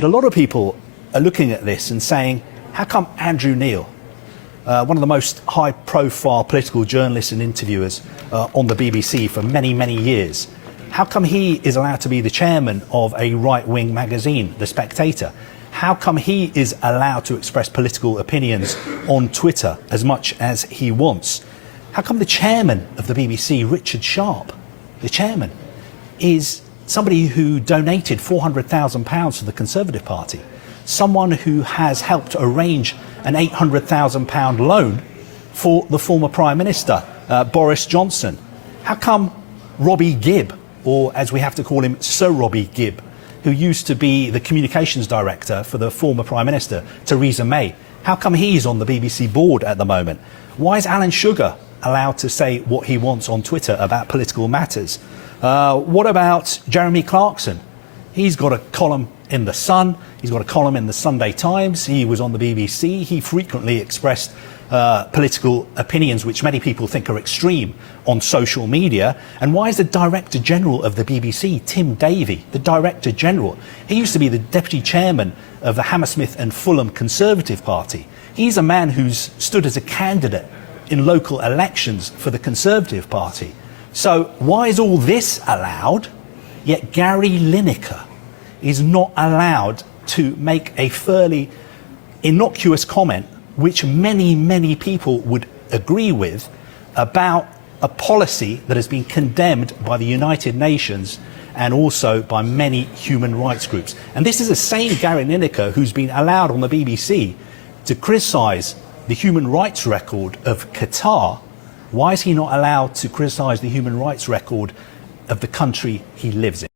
But a lot of people are looking at this and saying, how come Andrew Neil, one of the most high-profile political journalists and interviewers on the BBC for many, many years, how come he is allowed to be the chairman of a right-wing magazine, The Spectator? How come he is allowed to express political opinions on Twitter as much as he wants? How come the chairman of the BBC, Richard Sharp, the chairman, is somebody who donated £400,000 to the Conservative Party, someone who has helped arrange an £800,000 loan for the former Prime Minister, Boris Johnson? How come Robbie Gibb, or as we have to call him, Sir Robbie Gibb, who used to be the communications director for the former Prime Minister, Theresa May, how come he's on the BBC board at the moment? Why is Alan Sugar allowed to say what he wants on Twitter about political matters? What about Jeremy Clarkson? He's got a column in The Sun, he's got a column in the Sunday Times, he was on the BBC, he frequently expressed political opinions which many people think are extreme on social media. And why is the Director General of the BBC, Tim Davie, the Director General? He used to be the Deputy Chairman of the Hammersmith and Fulham Conservative Party. He's a man who's stood as a candidate in local elections for the Conservative Party. So why is all this allowed, yet Gary Lineker is not allowed to make a fairly innocuous comment which many, many people would agree with about a policy that has been condemned by the United Nations and also by many human rights groups? And this is the same Gary Lineker who's been allowed on the BBC to criticise the human rights record of Qatar. Why is he not allowed to criticise the human rights record of the country he lives in?